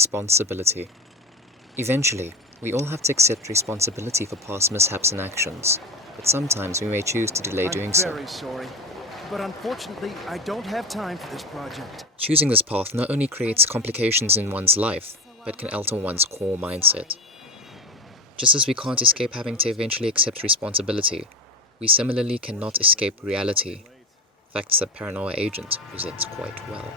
responsibility. Eventually, we all have to accept responsibility for past mishaps and actions, but sometimes we may choose to delay doing so. I'm very sorry, but unfortunately, I don't have time for this project. Choosing this path not only creates complications in one's life, but can alter one's core mindset. Just as we can't escape having to eventually accept responsibility, we similarly cannot escape reality, facts that Paranoia Agent presents quite well.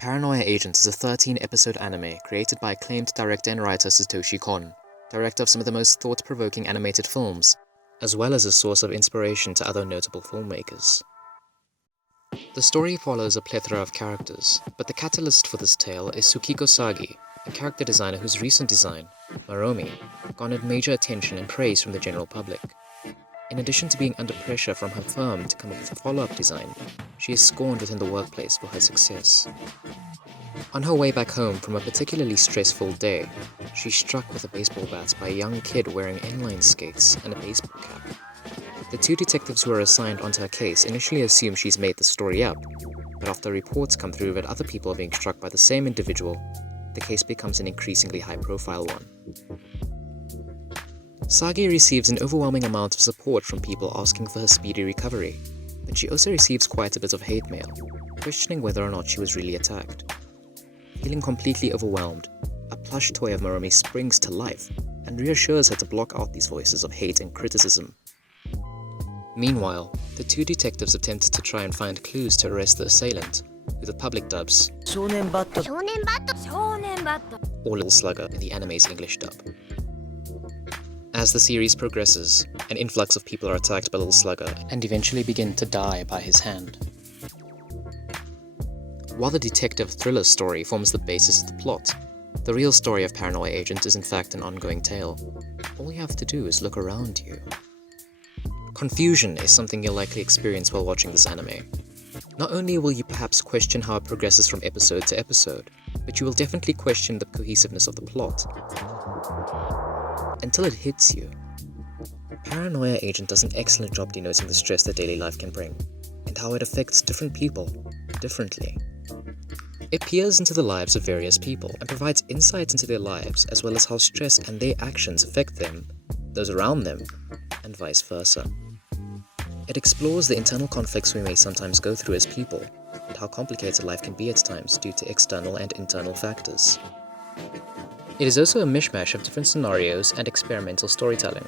Paranoia Agent is a 13-episode anime created by acclaimed director and writer Satoshi Kon, director of some of the most thought-provoking animated films, as well as a source of inspiration to other notable filmmakers. The story follows a plethora of characters, but the catalyst for this tale is Tsukiko Sagi, a character designer whose recent design, Maromi, garnered major attention and praise from the general public. In addition to being under pressure from her firm to come up with a follow-up design, she is scorned within the workplace for her success. On her way back home from a particularly stressful day, she's struck with a baseball bat by a young kid wearing inline skates and a baseball cap. The two detectives who are assigned onto her case initially assume she's made the story up, but after reports come through that other people are being struck by the same individual, the case becomes an increasingly high-profile one. Sagi receives an overwhelming amount of support from people asking for her speedy recovery, but she also receives quite a bit of hate mail, questioning whether or not she was really attacked. Feeling completely overwhelmed, a plush toy of Maromi springs to life and reassures her to block out these voices of hate and criticism. Meanwhile, the two detectives attempt to try and find clues to arrest the assailant, who the public dubs or Little Slugger in the anime's English dub. As the series progresses, an influx of people are attacked by Little Slugger and eventually begin to die by his hand. While the detective thriller story forms the basis of the plot, the real story of Paranoia Agent is in fact an ongoing tale. All you have to do is look around you. Confusion is something you'll likely experience while watching this anime. Not only will you perhaps question how it progresses from episode to episode, but you will definitely question the cohesiveness of the plot. Until it hits you. Paranoia Agent does an excellent job denoting the stress that daily life can bring, and how it affects different people differently. It peers into the lives of various people and provides insight into their lives as well as how stress and their actions affect them, those around them, and vice versa. It explores the internal conflicts we may sometimes go through as people, and how complicated life can be at times due to external and internal factors. It is also a mishmash of different scenarios and experimental storytelling.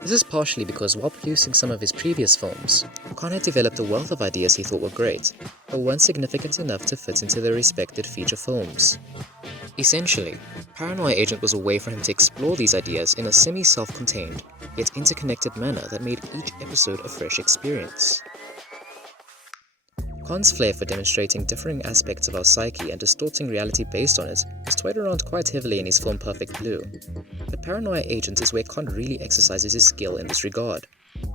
This is partially because while producing some of his previous films, Kon had developed a wealth of ideas he thought were great, but weren't significant enough to fit into their respected feature films. Essentially, Paranoia Agent was a way for him to explore these ideas in a semi-self-contained, yet interconnected manner that made each episode a fresh experience. Kon's flair for demonstrating differing aspects of our psyche and distorting reality based on it was toyed around quite heavily in his film Perfect Blue, but Paranoia Agent is where Kon really exercises his skill in this regard,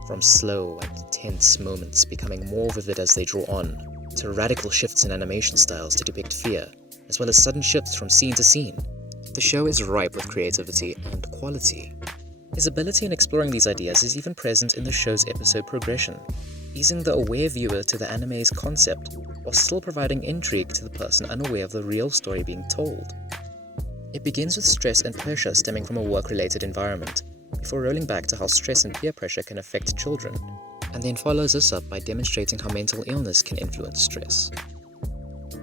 from slow and tense moments becoming more vivid as they draw on, to radical shifts in animation styles to depict fear, as well as sudden shifts from scene to scene. The show is ripe with creativity and quality. His ability in exploring these ideas is even present in the show's episode progression, easing the aware viewer to the anime's concept, while still providing intrigue to the person unaware of the real story being told. It begins with stress and pressure stemming from a work-related environment, before rolling back to how stress and peer pressure can affect children, and then follows this up by demonstrating how mental illness can influence stress.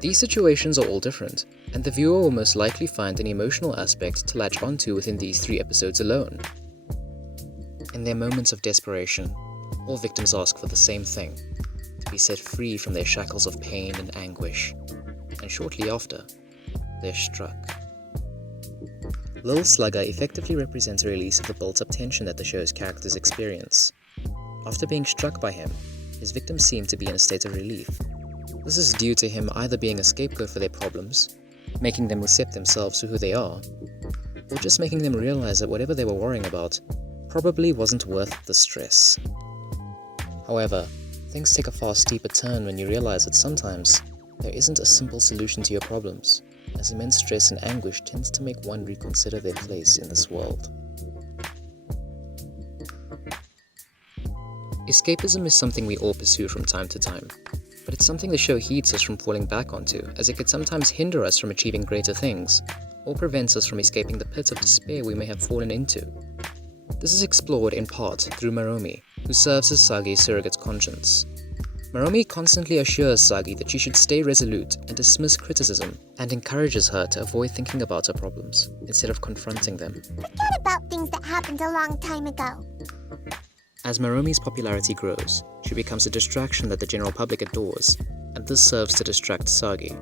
These situations are all different, and the viewer will most likely find an emotional aspect to latch onto within these 3 episodes alone. In their moments of desperation, all victims ask for the same thing, to be set free from their shackles of pain and anguish, and shortly after, they're struck. Little Slugger effectively represents a release of the built-up tension that the show's characters experience. After being struck by him, his victims seem to be in a state of relief. This is due to him either being a scapegoat for their problems, making them accept themselves for who they are, or just making them realize that whatever they were worrying about probably wasn't worth the stress. However, things take a far steeper turn when you realize that sometimes there isn't a simple solution to your problems, as immense stress and anguish tends to make one reconsider their place in this world. Escapism is something we all pursue from time to time, but it's something the show heeds us from falling back onto, as it could sometimes hinder us from achieving greater things, or prevents us from escaping the pit of despair we may have fallen into. This is explored in part through Meromi, who serves as Sagi's surrogate conscience. Meromi constantly assures Sagi that she should stay resolute and dismiss criticism, and encourages her to avoid thinking about her problems, instead of confronting them. Forget about things that happened a long time ago. As Meromi's popularity grows, she becomes a distraction that the general public adores, and this serves to distract Sagi.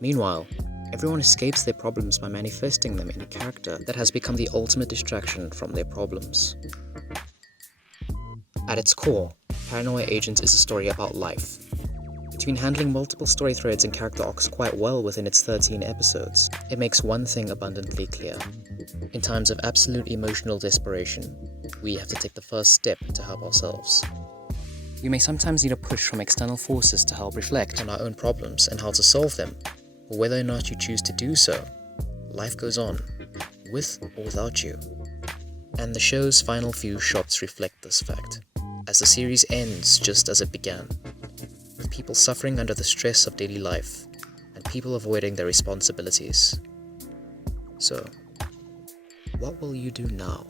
Meanwhile, everyone escapes their problems by manifesting them in a character that has become the ultimate distraction from their problems. At its core, Paranoia Agent is a story about life. Between handling multiple story threads and character arcs quite well within its 13 episodes, it makes one thing abundantly clear. In times of absolute emotional desperation, we have to take the first step to help ourselves. We may sometimes need a push from external forces to help reflect on our own problems and how to solve them, but whether or not you choose to do so, life goes on, with or without you. And the show's final few shots reflect this fact, as the series ends just as it began, with people suffering under the stress of daily life, and people avoiding their responsibilities. So, what will you do now?